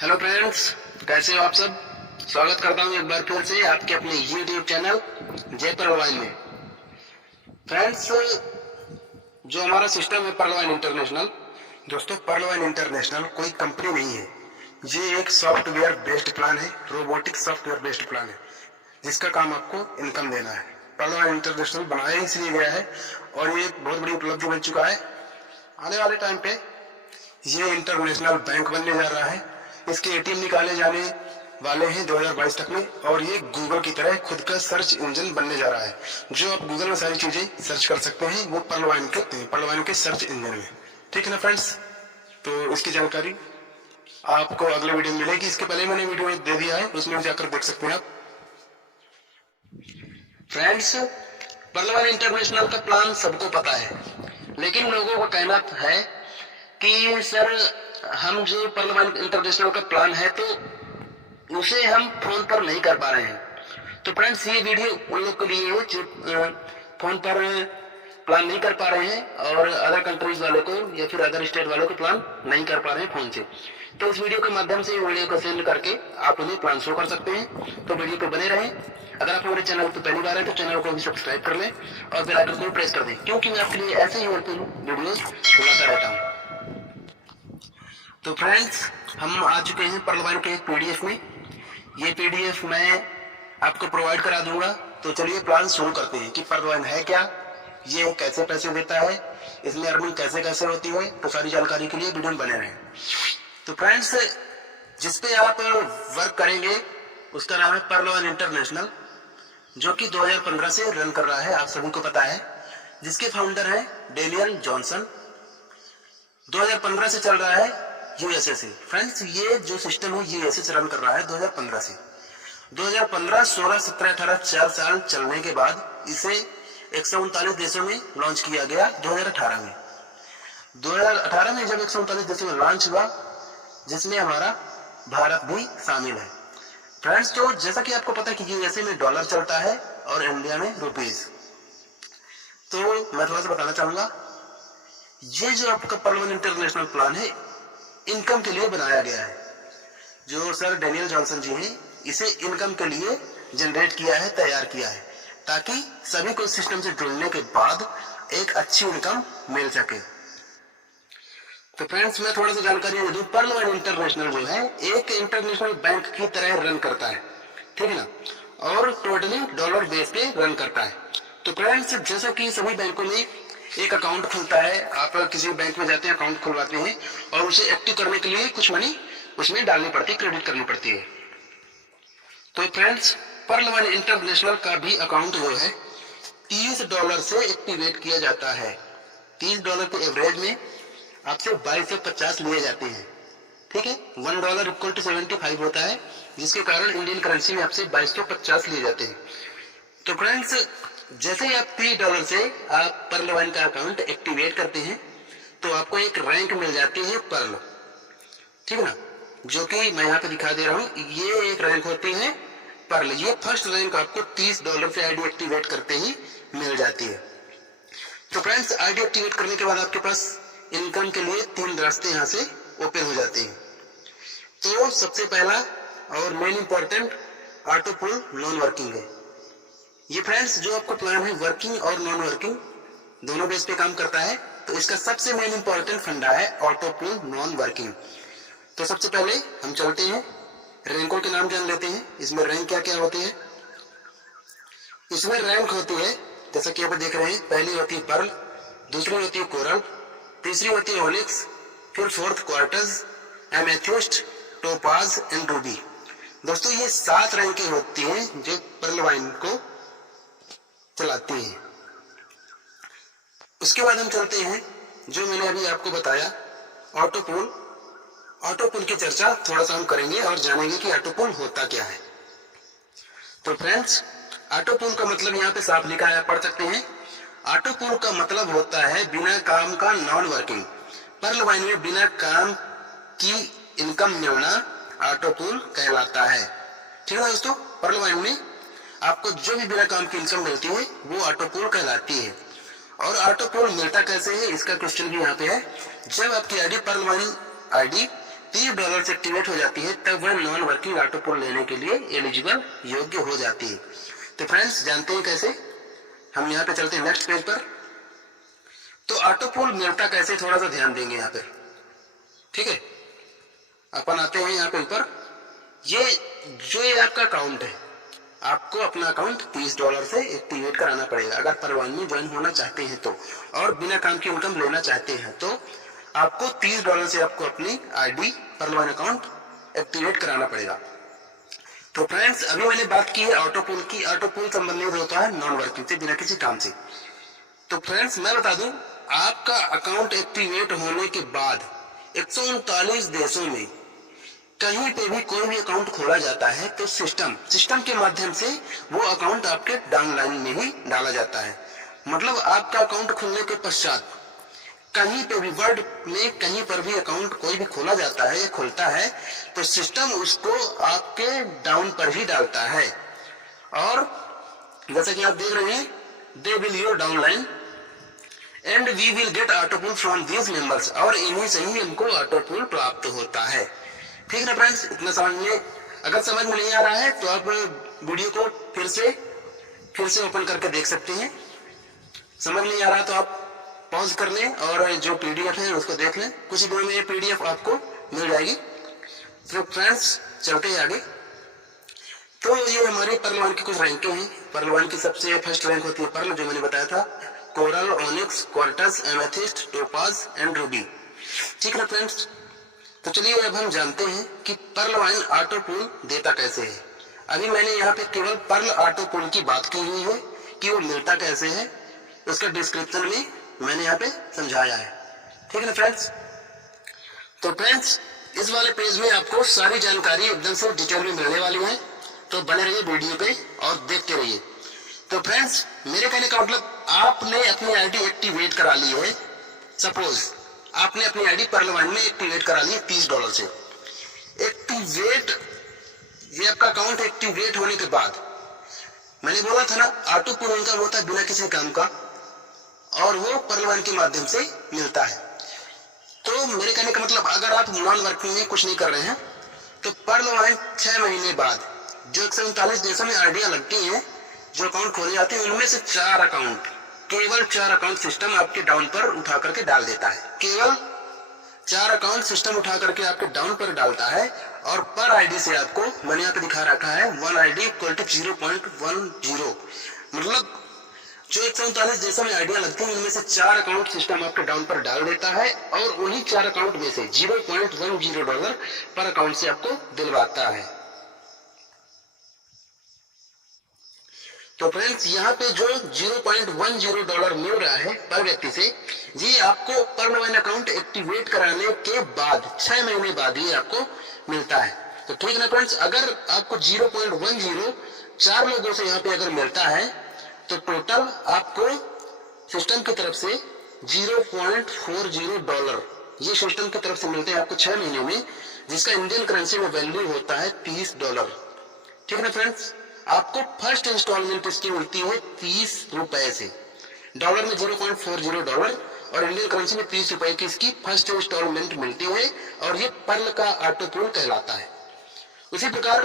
Hello friends, कैसे हो आप सब। स्वागत करता हूं एक बार फिर से आपके अपने यूट्यूब चैनल जय पर्लवाइन में। फ्रेंड्स, जो हमारा सिस्टम है पर्लवाइन इंटरनेशनल, दोस्तों पर्लवाइन इंटरनेशनल कोई कंपनी नहीं है, ये एक सॉफ्टवेयर बेस्ड प्लान है, रोबोटिक सॉफ्टवेयर बेस्ड प्लान है, जिसका काम आपको इनकम देना है। पर्लवाइन इंटरनेशनल बनाया इसलिए गया है और ये एक बहुत बड़ी उपलब्धि बन चुका है। आने वाले टाइम पे ये इंटरनेशनल बैंक बनने जा रहा है। इसके एटीएम निकाले जाने वाले हैं 2022 तक में, और ये गूगल की तरह खुद का सर्च इंजन बनने जा रहा है। जो आप गूगल में सारी चीजें सर्च कर सकते हैं वो पर्लवाइन के सर्च इंजन में। ठीक है ना फ्रेंड्स, तो इसकी जानकारी आपको अगले वीडियो में मिलेगी। इसके पहले मैंने वीडियो दे दिया है, उसमें जाकर देख सकते हैं आप। फ्रेंड्स, पर्लवाइन इंटरनेशनल का प्लान सबको पता है, लेकिन लोगों का कहना है कि सर हम जो पर्लवाइन इंटरनेशनल का प्लान है तो उसे हम फोन पर नहीं कर पा रहे हैं। तो फ्रेंड्स, ये वीडियो उन लोग के लिए है जो फोन पर प्लान नहीं कर पा रहे हैं और अदर कंट्रीज वालों को या फिर अदर स्टेट वालों को प्लान नहीं कर पा रहे हैं फोन से। तो इस वीडियो के माध्यम से वीडियो को सेंड करके आप उन्हें प्लान शो कर सकते हैं। तो वीडियो पे बने रहें। अगर आप हमारे चैनल पर पहली बार है तो चैनल को भी सब्सक्राइब कर लें और बेल आइकन को प्रेस कर दें, क्योंकि मैं आपके लिए ऐसे ही वीडियो लाता रहता हूँ। तो फ्रेंड्स, हम आ चुके हैं पर्लवाइन के एक पीडीएफ में। ये पीडीएफ मैं आपको प्रोवाइड करा दूंगा। तो चलिए प्लान शुरू करते हैं कि पर्लवाइन है क्या, ये कैसे पैसे देता है, इसमें अर्निंग कैसे कैसे होती है। तो सारी जानकारी के लिए वीडियो में बने रहें। तो फ्रेंड्स, जिसपे आप वर्क करेंगे उसका नाम है पर्लवाइन इंटरनेशनल, जो कि 2015 से रन कर रहा है, आप सभी को पता है। जिसके फाउंडर है डेनियल जॉनसन। 2015 से चल रहा है यूएसए से। फ्रेंड्स, ये जो सिस्टम है यूएसए से रन कर रहा है 2015 से। 2015, 16, 17, 18 4 साल चलने के बाद इसे 139 देशों में लॉन्च किया गया 2018 में। 2018 में जब 139 देशों में लॉन्च हुआ, जिसमें हमारा भारत भी शामिल है। फ्रेंड्स, तो जैसा कि आपको पता है कि यूएसए में डॉलर चलता है और इंडिया में रुपीज। तो मैं थोड़ा सा बताना चाहूंगा, ये जो आपका पर्लवाइन इंटरनेशनल प्लान है इनकम के लिए बनाया गया है। जो सर डेनियल जॉनसन जी हैं, इसे इनकम के लिए जनरेट किया है, तैयार किया है, ताकि सभी को सिस्टम से जुड़ने के बाद एक अच्छी इनकम मिल सके। तो फ्रेंड्स, मैं थोड़ा सा जानकारी दे दूं। पर्लवाइन इंटरनेशनल जो है एक इंटरनेशनल बैंक की तरह रन करता है, ठीक है ना, और टोटली डॉलर बेस पे रन करता है। तो फ्रेंड्स, जैसा कि सभी बैंकों में एक अकाउंट खुलता है, आप किसी बैंक में जाते हैं, अकाउंट खुलवाते हैं और उसे एक्टिव करने के लिए कुछ मनी उसमें डालनी पड़ती है, क्रेडिट करनी पड़ती है। तो फ्रेंड्स, पर्लवाइन इंटरनेशनल का भी अकाउंट जो है $30 से एक्टिवेट किया जाता है। $30 के एवरेज में आपसे 22 से 50 लिए जाते हैं, ठीक है। $1 इक्वल टू 75 होता है, जिसके कारण इंडियन करेंसी में आपसे 2250 लिए जाते हैं। तो फ्रेंड्स, जैसे ही आप $30 से आप पर्लवाइन का अकाउंट एक्टिवेट करते हैं तो आपको एक रैंक मिल जाती है पर्ल, ठीक है ना, जो कि मैं यहाँ पे दिखा दे रहा हूँ। ये एक रैंक होती है पर्ल। ये फर्स्ट रैंक आपको $30 से आईडी एक्टिवेट करते ही मिल जाती है। तो फ्रेंड्स, आईडी एक्टिवेट करने के बाद आपके पास इनकम के लिए 3 रास्ते यहाँ से ओपन हो जाते हैं। तो सबसे पहला और मेन इंपॉर्टेंट ऑटो पुल नॉन वर्किंग है। ये फ्रेंड्स, जो आपको प्लान है वर्किंग और नॉन वर्किंग दोनों बेस पे काम करता है। तो इसका सबसे मेन इंपॉर्टेंट फंडा है ऑटो पुल नॉन वर्किंग। तो सबसे पहले हम चलते हैं, रैंकों के नाम जान लेते हैं। इसमें रैंक क्या क्या होती है। इसमें रैंक होती है जैसा कि आप देख रहे हैं, पहली होती है पर्ल, दूसरी होती है कोरल, तीसरी होती है ओनिक्स, फिर fourth quartz, amethyst, topaz and ruby. दोस्तों, ये 7 रैंकें होती हैं जो पर्लवाइन को चलाती हैं। उसके बाद हम चलते हैं, जो मैंने अभी आपको बताया, ऑटो पुल। ऑटो पुल की चर्चा थोड़ा सा हम करेंगे और जानेंगे कि ऑटो पुल होता क्या है। तो फ्रेंड्स, ऑटो पुल का मतलब यहाँ पे साफ लिखा है, पढ़ सकते हैं। ऑटो पुल का मतलब होता है बिना काम का नॉन वर्किंग। पर्लवाइन में बिना काम की इनकम मिलना ऑटो पुल कहलाता है, ठीक है दोस्तों। पर्लवाइन में आपको जो भी बिना काम की इनकम मिलती है वो ऑटो पुल कहलाती है। और ऑटो पुल मिलता कैसे है, इसका क्वेश्चन भी यहाँ पे है। जब आपकी आईडी पर्लवाइन आईडी $30 से एक्टिवेट हो जाती है, तब वह नॉन वर्किंग ऑटो पुल लेने के लिए एलिजिबल योग्य हो जाती है। तो फ्रेंड्स जानते हैं कैसे, हम यहाँ पे चलते हैं नेक्स्ट पेज पर। तो ऑटो पुल मिलता कैसे, थोड़ा सा ध्यान देंगे यहाँ पे, ठीक है। अपन आते हैं यहाँ पे ऊपर, ये आपका अकाउंट है, आपको अपना अकाउंट $30 से एक्टिवेट कराना पड़ेगा अगर परिवहन में ज्वाइन होना चाहते हैं तो, और बिना काम की इनकम लेना चाहते हैं तो आपको $30 से आपको अपनी आईडी परिवहन अकाउंट एक्टिवेट कराना पड़ेगा। तो फ्रेंड्स अभी मैंने बात की है ऑटो पुल की। ऑटो पुल संबंधित होता है नॉन वर्किंग से, बिना किसी काम से। तो फ्रेंड्स मैं बता दूं, आपका अकाउंट एक्टिवेट होने के बाद 139 देशों में कहीं पे भी कोई भी अकाउंट खोला जाता है तो सिस्टम के माध्यम से वो अकाउंट आपके डाउनलाइन में ही डाला जाता है। मतलब आपका अकाउंट खुलने के पश्चात कहीं पे भी वर्ल्ड में कहीं पर भी अकाउंट कोई भी खोला जाता है या खुलता है तो सिस्टम उसको आपके डाउन पर ही डालता है। और जैसा कि आप देख रहे हैं, they will your downline and we will get auto pool from these members, और इन्हीं से ही हमको ऑटो पुल प्राप्त होता है। ठीक है फ्रेंड्स, इतना समझ में, अगर समझ में नहीं आ रहा है तो आप वीडियो को फिर से ओपन करके देख सकते हैं। समझ नहीं आ रहा तो आप पॉज कर लें और जो पीडीएफ है उसको देख लें, कुछ ही दिनों में ये पीडीएफ आपको मिल जाएगी। तो फ्रेंड्स चलते हैं आगे। तो ये हमारे पर्लवान की कुछ रैंकें हैं। पर्लवान की सबसे फर्स्ट रैंक होती है पर्ल, जो मैंने बताया था, coral, onyx, quartz, amethyst, topaz and Ruby. ठीक है फ्रेंड्स, तो चलिए अब हम जानते हैं कि पर्ल वाइन ऑटो पुल देता कैसे है। अभी मैंने यहाँ पे केवल पर्ल ऑटो पुल की बात की हुई है कि वो मिलता कैसे है, उसका डिस्क्रिप्शन में मैंने यहाँ पे समझाया है। ठीक है ना फ्रेंड्स। तो फ्रेंड्स इस वाले पेज में आपको सारी जानकारी एकदम से डिटेल में मिलने वाली है, तो बने रहिए वीडियो पे और देखते रहिए। तो फ्रेंड्स मेरे कहने का मतलब, आपने अपनी आईडी एक्टिवेट करा ली है। सपोज आपने अपनी आईडी पर्लवाइन में एक्टिवेट करा ली $30 से। एक्टिवेट, ये आपका अकाउंट एक्टिवेट होने के बाद, मैंने बोला था ना ऑटो पुल उनका होता है बिना किसी काम का, और वो पर्लवाइन के माध्यम से मिलता है। तो मेरे कहने का मतलब, अगर आप नॉन वर्किंग में कुछ नहीं कर रहे हैं तो पर्लवाइन 6 महीने बाद जो 139 देशों में आईडियां लगती हैं, जो अकाउंट खोले जाते हैं, उनमें से केवल 4 अकाउंट सिस्टम आपके डाउन पर उठा करके डाल देता है। केवल 4 अकाउंट सिस्टम उठा करके आपके डाउन पर डालता है, और पर आईडी से आपको, मैंने यहाँ पे दिखा रखा है, 1 आईडी इक्वल टू 0.10। मतलब जो 139 देशों में आईडिया लगती है, उनमें से 4 अकाउंट सिस्टम आपके डाउन पर डाल देता है, और उन्हीं 4 अकाउंट में से $0.10 पर अकाउंट से आपको दिलवाता है। तो फ्रेंड्स यहाँ पे जो $0.10 मिल रहा है पर व्यक्ति से, ये आपको पर्लवाइन अकाउंट एक्टिवेट कराने के बाद 6 महीने बाद ही आपको मिलता है। तो ठीक ना फ्रेंड्स, अगर आपको 0.10 4 लोगों से यहाँ पे अगर मिलता है तो टोटल आपको सिस्टम की तरफ से $0.40 ये सिस्टम की तरफ से मिलते हैं आपको 6 महीने में, जिसका इंडियन करेंसी में वैल्यू होता है $30। ठीक है ना फ्रेंड्स, आपको फर्स्ट इंस्टॉलमेंट इसकी मिलती है ₹30 से। डॉलर में $0.40 और इंडियन करेंसी में ₹30 की इसकी फर्स्ट इंस्टॉलमेंट मिलती है, और ये पर्ल का ऑटो पुल कहलाता है। उसी प्रकार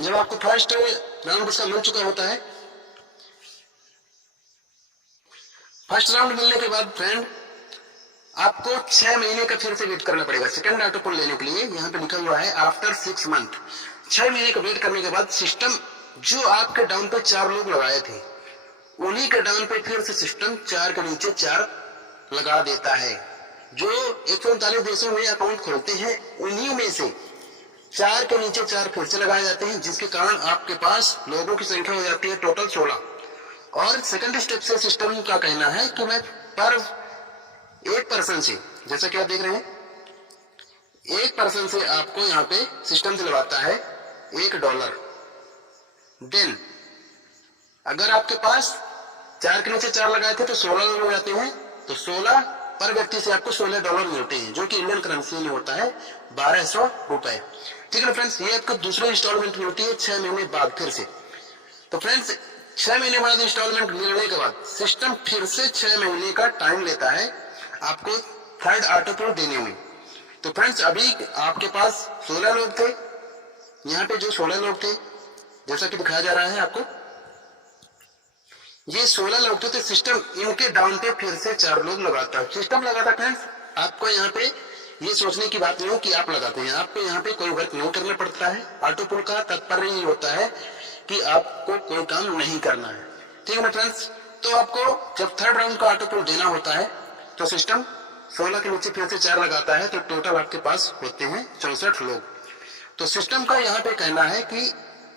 जब आपको फर्स्ट राउंड इसका मिल चुका होता है, फर्स्ट राउंड मिलने के बाद फ्रेंड आपको 6 महीने का फिर से वेट करना पड़ेगा सेकंड ऑटो पुल लेने के लिए। यहाँ पे लिखा हुआ है आफ्टर 6 मंथ। 6 महीने का वेट करने के बाद सिस्टम जो आपके डाउन पे 4 लोग लगाए थे, उन्हीं के डाउन पे फिर से सिस्टम 4 के नीचे 4 लगा देता है। जो 139 देशों में अकाउंट खोलते हैं, उन्हीं में से 4 के नीचे 4 फिर से लगाए जाते हैं, जिसके कारण आपके पास लोगों की संख्या हो जाती है टोटल 16। और सेकंड स्टेप से सिस्टम का कहना है कि मैं पर एक पर्सन से, जैसा कि आप देख रहे हैं, एक पर्सन से आपको यहाँ पे सिस्टम दिलवाता है $1। देन अगर आपके पास 4 के नीचे 4 लगाए थे तो 16 लोग हो जाते हैं, तो 16 पर व्यक्ति से आपको $16 मिलते हैं, जो कि इंडियन करेंसी में होता है ₹1200। ठीक है ना फ्रेंड्स, ये आपको दूसरी इंस्टॉलमेंट मिलती है 6 महीने बाद फिर से। तो फ्रेंड्स 6 महीने बाद इंस्टॉलमेंट मिलने के बाद सिस्टम फिर से 6 महीने का टाइम लेता है आपको थर्ड ऑटो पुल देने में। तो फ्रेंड्स अभी आपके पास 16 लोग थे, यहाँ पे जो 16 लोग थे जैसा कि दिखाया जा रहा है आपको, ये 16 लोग थे, तो सिस्टम इनके डाउन पे फिर से 4 लोग लगाता है, सिस्टम लगाता है। फ्रेंड्स आपको यहाँ पे ये सोचने की बात नहीं हो कि आप लगाते हैं, आपको यहाँ पे कोई वर्क नहीं करना पड़ता है। ऑटो पुल का तात्पर्य ये होता है कि आपको कोई काम नहीं करना है, ठीक है ना फ्रेंड्स। तो आपको जब थर्ड राउंड का ऑटो पुल देना होता है तो सिस्टम 16 के नीचे फिर से 4 लगाता है, तो टोटल आपके पास होते हैं 64 लोग। तो सिस्टम का यहाँ पे कहना है कि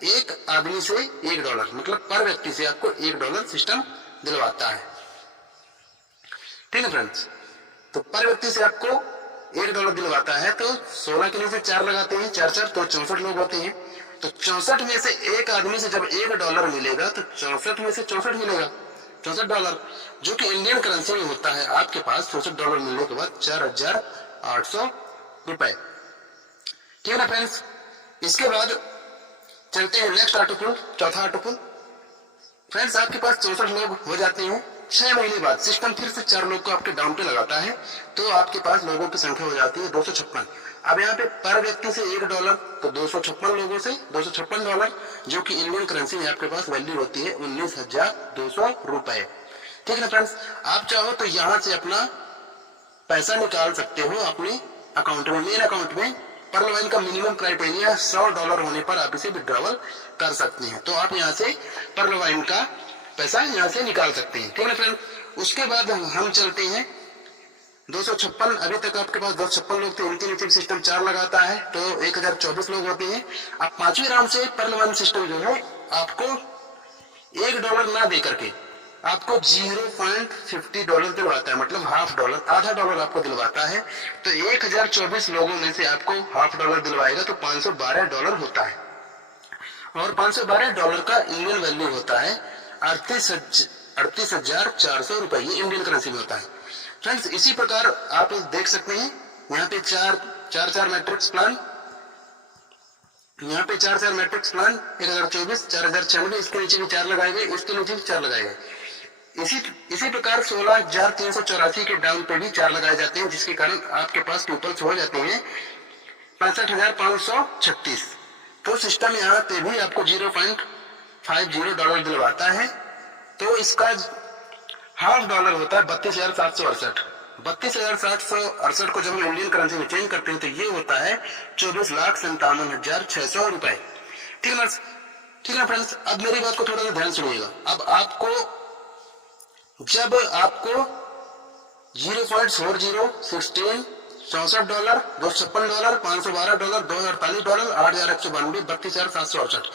एक आदमी से $1, मतलब पर व्यक्ति से आपको $1 सिस्टम दिलवाता है, ठीक है फ्रेंड्स। तो पर व्यक्ति से आपको $1 दिलवाता है, तो 16 के नीचे 4 लगाते हैं, 4 तो 64 लोग होते हैं। तो 64 में से एक आदमी से जब $1 मिलेगा तो 64 में से 64 मिलेगा, $64, जो कि इंडियन करेंसी में होता है आपके पास $64 मिलने के बाद 4800 रुपए, ठीक है ना फ्रेंड्स। इसके बाद चलते हैं नेक्स्ट ऑटो पुल, चौथा ऑटो पुल। फ्रेंड्स आपके पास 64 लोग हो जाते हैं, 6 महीने बाद सिस्टम फिर से 4 लोग को आपके डाउन पे लगाता है, तो आपके पास लोगों की संख्या हो जाती है 256। अब यहाँ पे पर व्यक्ति से $1, तो 256 लोगों से $256, जो कि इंडियन करेंसी में आपके पास वैल्यू होती है 19,200 रुपए, ठीक है ना फ्रेंड्स। आप चाहो तो यहाँ से अपना पैसा निकाल सकते हो अपने अकाउंट में, मेन अकाउंट में। पर्ल वाइन का मिनिमम क्राइटेरिया $100 होने पर आप इसे विड्रॉवल कर सकते हैं, तो आप यहाँ से पर्ल वाइन का पैसा यहाँ से निकाल सकते हैं, ठीक है ना फ्रेंड। उसके बाद हम चलते हैं 256, अभी तक आपके पास 256 लोग थे, उनके नीचे सिस्टम 4 लगाता है, तो 1024 लोग होते हैं। अब 5वें राउंड से पर्ल वाइन सिस्टम जो है आपको $1 ना दे करके आपको $0.50 दिलवाता है, मतलब $0.5, आधा डॉलर आपको दिलवाता है। तो 1024 लोगों में से आपको $0.5 दिलवाएगा, तो $512 होता है, और $512 का इंडियन वैल्यू होता है 38,400 रुपए, ये इंडियन करेंसी में होता है फ्रेंड्स। इसी प्रकार आप देख सकते हैं यहाँ पे 4 मैट्रिक्स प्लान, यहाँ पे 4 मैट्रिक्स प्लान 1024, 4096, इसके नीचे भी 4 लगाए गए, इसके नीचे भी 4 लगाए गए। इसी प्रकार 16,384 के डाउन पे भी 4 लगाए जाते हैं, जिसके कारण आपके पास टोटल्स हो जाते हैं 65,536। तो सिस्टम यहाँ पे भी आपको $0.50 दिलवाता है, तो इसका $0.5 होता है 32,768। 32,768 को जब हम इंडियन करेंसी में चेंज करते हैं तो ये होता है 24,57,600 रुपए, ठीक है ना फ्रेंड्स। अब मेरी बात को थोड़ा सा ध्यान सुनिएगा। अब आपको जब आपको $0.4016 $64, $256, $512, $2,048, $8,192, 32,768,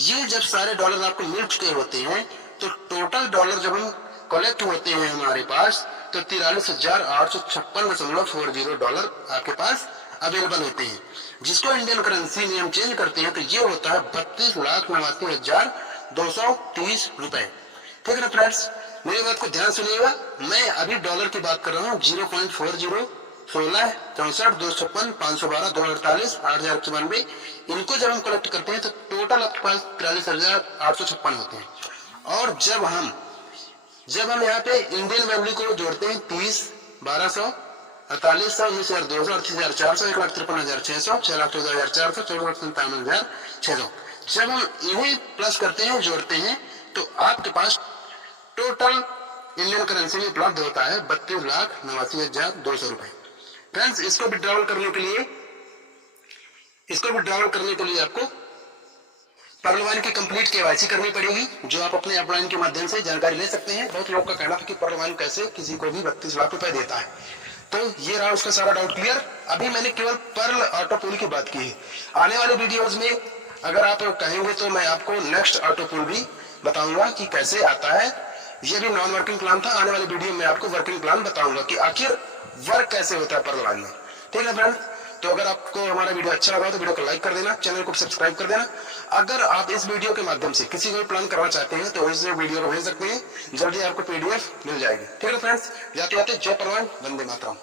ये जब सारे डॉलर आपको मिल चुके होते हैं तो टोटल डॉलर जब हम कलेक्ट होते हैं हमारे पास तो 43,856.40 आपके पास अवेलेबल होते हैं, जिसको इंडियन करेंसी में हम चेंज करते हैं तो ये होता है 32,89,230 रुपए, ठीक है ना फ्रेंड्स। मेरी बात को ध्यान सुनिएगा, मैं अभी डॉलर की बात कर रहा हूँ। 0.40 16 64 256 512 248 8,192, इनको जब हम कलेक्ट करते हैं तो टोटल आपके पास 43,856 होते हैं। और जब हम यहाँ पे इंडियन वैल्यू को जोड़ते हैं 30, 1200, 4800, 19,200, 38,400, 1,53,600, 6,14,400, 14,57,600, जब हम इन्हें प्लस करते हैं, जोड़ते हैं, तो आपके पास टोटल इंडियन करेंसी में उपलब्ध होता है 32,89,200 रुपए। फ्रेंड्स इसको विड्रॉवल करने के लिए आपको पर्ल वाइन की कंप्लीट केवाईसी करनी पड़ेगी, जो आप अपने अपलाइन के माध्यम से जानकारी ले सकते हैं। बहुत लोगों का कहना था कि पर्ल वाइन कैसे किसी को भी 32 लाख रुपए देता है, तो ये रहा उसका सारा डाउट क्लियर। अभी मैंने केवल पर्ल ऑटो पुल की बात की है। आने वाले वीडियोस में अगर आप कहेंगे तो मैं आपको नेक्स्ट ऑटो पुल भी बताऊंगा कि कैसे आता है। ये भी नॉन वर्किंग प्लान था, आने वाले वीडियो में आपको वर्किंग प्लान बताऊंगा कि आखिर वर्क कैसे होता है पर्ल वाइन में, ठीक है फ्रेंड्स। तो अगर आपको हमारा वीडियो अच्छा लगा तो वीडियो को लाइक कर देना, चैनल को सब्सक्राइब कर देना। अगर आप इस वीडियो के माध्यम से किसी को प्लान करना चाहते हैं तो इस वीडियो को भेज सकते हैं, जल्दी आपको PDF मिल जाएगी, ठीक है फ्रेंड्स। जाते जाते जय पर्ल वाइन, वंदे मातरम।